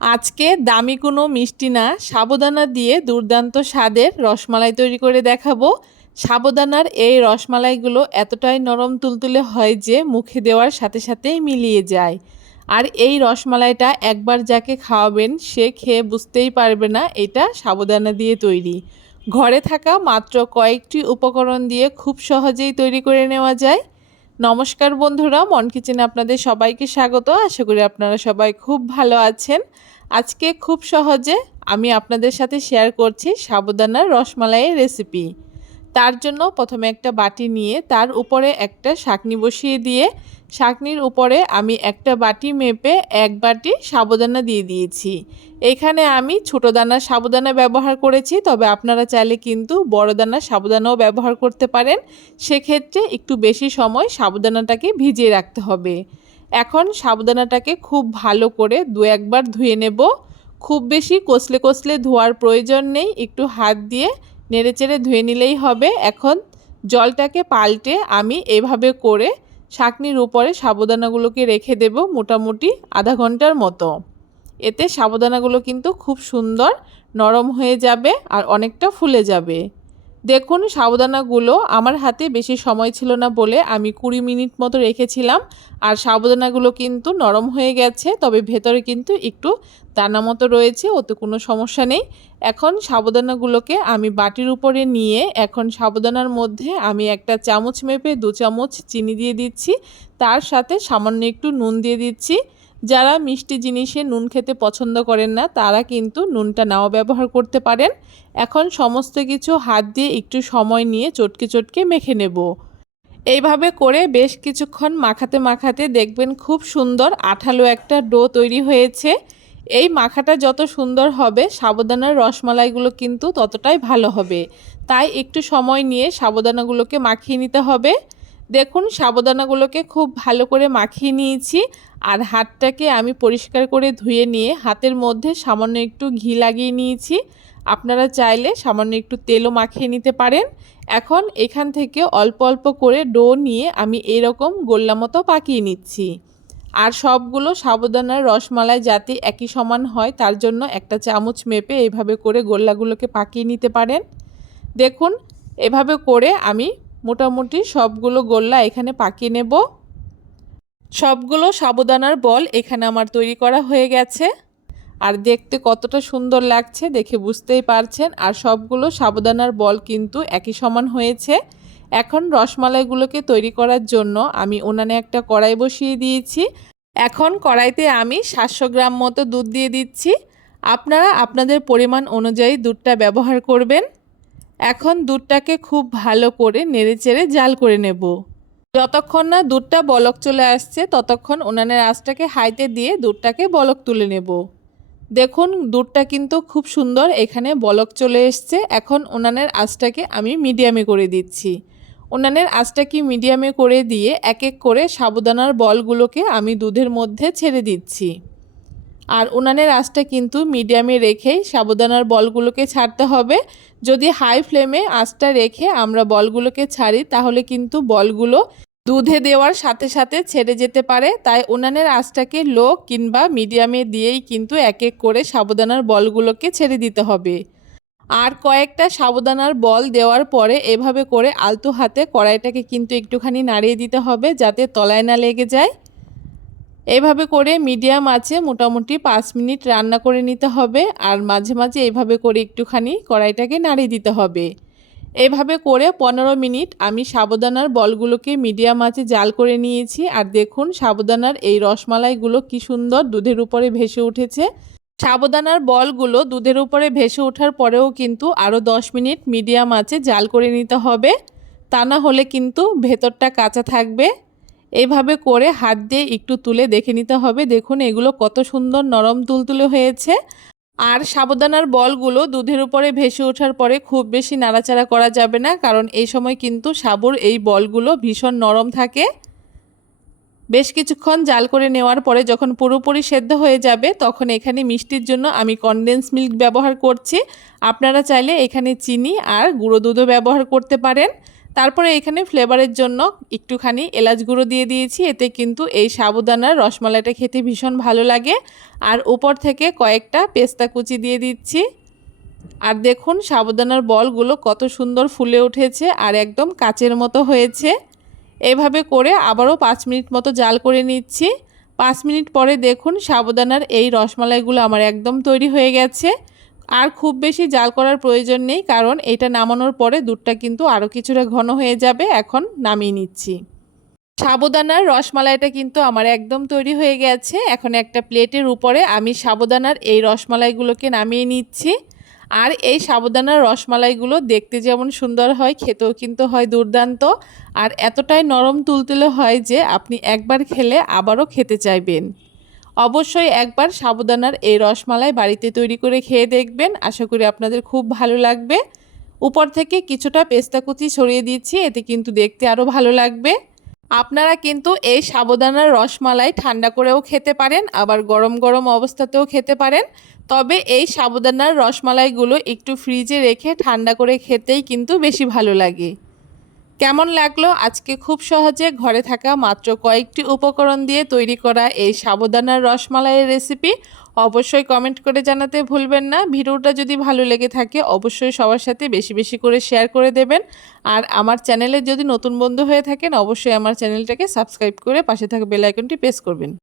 আজকে দামি কোনো মিষ্টি না, সাবুদানা দিয়ে দুর্দান্ত স্বাদের রসমালাই তৈরি করে দেখাবো। সাবুদানার এই রসমালাইগুলো এতটাই নরম তুলতুলে হয় যে মুখে দেওয়ার সাথে সাথেই মিলিয়ে যায়। আর এই রসমালাইটা একবার যাকে খাওয়াবেন সে খেয়ে বুঝতেই পারবে না এটা সাবুদানা দিয়ে তৈরি। ঘরে থাকা মাত্র কয়েকটি উপকরণ দিয়ে খুব সহজেই তৈরি করে নেওয়া যায়। নমস্কার বন্ধুরা, মন কিচেনে আপনাদের সবাইকে স্বাগত। আশা করি আপনারা সবাই খুব ভালো আছেন। আজকে খুব সহজে আমি আপনাদের সাথে শেয়ার করছি সাবুদানার রসমালাইয়ের রেসিপি। তার জন্য প্রথমে একটা বাটি নিয়ে তার উপরে একটা ছাঁকনি বসিয়ে দিয়ে ছাঁকনির উপরে আমি একটা বাটি মেপে এক বাটি সাবুদানা দিয়ে দিয়েছি। এখানে আমি ছোটো দানার সাবুদানা ব্যবহার করেছি, তবে আপনারা চাইলে কিন্তু বড় দানার সাবুদানাও ব্যবহার করতে পারেন। সেক্ষেত্রে একটু বেশি সময় সাবুদানাটাকে ভিজিয়ে রাখতে হবে। এখন সাবুদানাটাকে খুব ভালো করে দু একবার ধুয়ে নেব। খুব বেশি কষলে কষলে ধোয়ার প্রয়োজন নেই, একটু হাত দিয়ে নেড়েচেড়ে ধুয়ে নিলেই হবে। এখন জলটাকে পাল্টে আমি এভাবে করে ছাঁকনির উপরে সাবুদানাগুলোকে রেখে দেব মোটামুটি আধা ঘন্টার মতো। এতে সাবুদানাগুলো কিন্তু খুব সুন্দর নরম হয়ে যাবে আর অনেকটা ফুলে যাবে। দেখুন সাবুদানাগুলো আমার হাতে বেশি সময় ছিল না বলে আমি 20 মিনিট মতো রেখেছিলাম, আর সাবুদানাগুলো কিন্তু নরম হয়ে গেছে, তবে ভেতরে কিন্তু একটু দানা মতো রয়েছে, ওতে কোনো সমস্যা নেই। এখন সাবুদানাগুলোকে আমি বাটির উপরে নিয়ে এখন সাবুদানার মধ্যে আমি একটা চামচ মেপে 2 চামচ চিনি দিয়ে দিচ্ছি, তার সাথে সামান্য একটু নুন দিয়ে দিচ্ছি। যারা মিষ্টি জিনিসে নুন খেতে পছন্দ করেন না তারা কিন্তু নুনটা নাও ব্যবহার করতে পারেন। এখন সমস্ত কিছু হাত দিয়ে একটু সময় নিয়ে চটকে চটকে মেখে নেব। এইভাবে করে বেশ কিছুক্ষণ মাখাতে মাখাতে দেখবেন খুব সুন্দর আঠালো একটা ডো তৈরি হয়েছে। এই মাখাটা যত সুন্দর হবে সাবুদানার রসমালাইগুলো কিন্তু ততটাই ভালো হবে। তাই একটু সময় নিয়ে সাবুদানাগুলোকে মাখিয়ে নিতে হবে। দেখুন সাবুদানাগুলোকে খুব ভালো করে মাখিয়ে নিয়েছি, আর হাতটাকে আমি পরিষ্কার করে ধুয়ে নিয়ে হাতের মধ্যে সামান্য একটু ঘি লাগিয়ে নিয়েছি। আপনারা চাইলে সামান্য একটু তেলও মাখিয়ে নিতে পারেন। এখন এখান থেকে অল্প অল্প করে ডো নিয়ে আমি এরকম গোল্লা মতো পাকিয়ে নিচ্ছি। আর সবগুলো সাবুদানার রসমালাই যাতে একই সমান হয় তার জন্য একটা চামচ মেপে এভাবে করে গোল্লাগুলোকে পাকিয়ে নিতে পারেন। দেখুন এভাবে করে আমি মোটামুটি সবগুলো গোল্লা এখানে পাকিয়ে নেব। সবগুলো সাবুদানার বল এখানে আমার তৈরি করা হয়ে গেছে, আর দেখতে কতটা সুন্দর লাগছে দেখে বুঝতেই পারছেন। আর সবগুলো সাবুদানার বল কিন্তু একই সমান হয়েছে। এখন রসমালাইগুলোকে তৈরি করার জন্য আমি উনানে একটা কড়াই বসিয়ে দিয়েছি। এখন কড়াইতে আমি 700 গ্রাম মতো দুধ দিয়ে দিচ্ছি। আপনারা আপনাদের পরিমাণ অনুযায়ী দুধটা ব্যবহার করবেন। এখন দুধটাকে খুব ভালো করে নেড়েচেড়ে জাল করে নেব। যতক্ষণ না দুধটা বলক চলে আসছে ততক্ষণ উনানের আঁচটাকে হাইতে দিয়ে দুধটাকে বলক তুলে নেব। দেখুন দুধটা কিন্তু খুব সুন্দর এখানে বলক চলে এসছে। এখন উনানের আঁচটাকে আমি মিডিয়ামে করে দিচ্ছি। উনানের আঁচটাকে মিডিয়ামে করে দিয়ে এক এক করে সাবুদানার বলগুলোকে আমি দুধের মধ্যে ছেড়ে দিচ্ছি। আর উনানের আঁচটা কিন্তু মিডিয়ামে রেখেই সাবুদানার বলগুলোকে ছাড়তে হবে। যদি হাই ফ্লেমে আঁচটা রেখে আমরা বলগুলোকে ছাড়ি তাহলে কিন্তু বলগুলো দুধে দেওয়ার সাথে সাথে ছেড়ে যেতে পারে। তাই উনানের আঁচটাকে লো কিংবা মিডিয়ামে দিয়েই কিন্তু এক এক করে সাবুদানার বলগুলোকে ছেড়ে দিতে হবে। আর কয়েকটা সাবুদানার বল দেওয়ার পরে এভাবে করে আলতো হাতে কড়াইটাকে কিন্তু একটুখানি নাড়িয়ে দিতে হবে যাতে তলায় না লেগে যায়। এভাবে করে মিডিয়াম আঁচে মোটামুটি 5 মিনিট রান্না করে নিতে হবে, আর মাঝে মাঝে এইভাবে করে একটুখানি কড়াইটাকে নাড়িয়ে দিতে হবে। এভাবে করে 15 মিনিট আমি সাবুদানার বলগুলোকে মিডিয়াম আঁচে জাল করে নিয়েছি। আর দেখুন সাবুদানার এই রসমালাইগুলো কি সুন্দর দুধের উপরে ভেসে উঠেছে। সাবুদানার বলগুলো দুধের উপরে ভেসে ওঠার পরেও কিন্তু আরও 10 মিনিট মিডিয়াম আঁচে জাল করে নিতে হবে, তা না হলে কিন্তু ভেতরটা কাঁচা থাকবে। এইভাবে করে হাত দিয়ে একটু তুলে দেখে নিতে হবে। দেখুন এগুলো কত সুন্দর নরম তুলতুলে হয়েছে। আর সাবুদানার বলগুলো দুধের উপরে ভেসে ওঠার পরে খুব বেশি নাড়াচাড়া করা যাবে না, কারণ এই সময় কিন্তু সাবুর এই বলগুলো ভীষণ নরম থাকে। বেশ কিছুক্ষণ জাল করে নেওয়ার পরে যখন পুরোপুরি সেদ্ধ হয়ে যাবে তখন এখানে মিষ্টির জন্য আমি কনডেন্স মিল্ক ব্যবহার করছি। আপনারা চাইলে এখানে চিনি আর গুঁড়ো দুধও ব্যবহার করতে পারেন। তারপরে এখানে ফ্লেভারের জন্য একটুখানি এলাচ গুঁড়ো দিয়ে দিয়েছি, এতে কিন্তু এই সাবুদানার রসমালাইটা খেতে ভীষণ ভালো লাগে। আর উপর থেকে কয়েকটা পেস্তা কুচি দিয়ে দিচ্ছি। আর দেখুন সাবুদানার বলগুলো কত সুন্দর ফুলে উঠেছে আর একদম কাচের মতো হয়েছে। এভাবে করে আবারও 5 মিনিট মতো জাল করে নিচ্ছি। 5 মিনিট পরে দেখুন সাবুদানার এই রসমালাইগুলো আমার একদম তৈরি হয়ে গেছে। আর খুব বেশি জাল করার প্রয়োজন নেই, কারণ এটা নামানোর পরে দুধটা কিন্তু আরও কিছুটা ঘন হয়ে যাবে। এখন নামিয়ে নিচ্ছি। সাবুদানার রসমালাইটা কিন্তু আমার একদম তৈরি হয়ে গেছে। এখন একটা প্লেটের উপরে আমি সাবুদানার এই রসমালাইগুলোকে নামিয়ে নিচ্ছি। আর এই সাবুদানার রসমালাইগুলো দেখতে যেমন সুন্দর হয়, খেতেও কিন্তু হয় দুর্দান্ত। আর এতটাই নরম তুলতুলে হয় যে আপনি একবার খেলে আবারও খেতে চাইবেন। অবশ্যই একবার সাবুদানার এই রসমালাই বাড়িতে তৈরি করে খেয়ে দেখবেন, আশা করি আপনাদের খুব ভালো লাগবে। উপর থেকে কিছুটা পেস্তা কুচি ছড়িয়ে দিচ্ছি, এতে কিন্তু দেখতে আরও ভালো লাগবে। আপনারা কিন্তু এই সাবুদানার রসমালাই ঠান্ডা করেও খেতে পারেন, আবার গরম গরম অবস্থাতেও খেতে পারেন। তবে এই সাবুদানার রসমালাইগুলো একটু ফ্রিজে রেখে ঠান্ডা করে খেতেই কিন্তু বেশি ভালো লাগে। কেমন লাগলো আজকে খুব সহজে ঘরে থাকা মাত্র কয়েকটি উপকরণ দিয়ে তৈরি করা এই সাবুদানার রসমালাইয়ের রেসিপি? অবশ্যই কমেন্ট করে জানাতে ভুলবেন না। ভিডিওটা যদি ভালো লেগে থাকে অবশ্যই সবার সাথে বেশি বেশি করে শেয়ার করে দেবেন। আর আমার চ্যানেলে যদি নতুন বন্ধু হয়ে থাকেন অবশ্যই আমার চ্যানেলটাকে সাবস্ক্রাইব করে পাশে থাকা বেল আইকনটি প্রেস করবেন।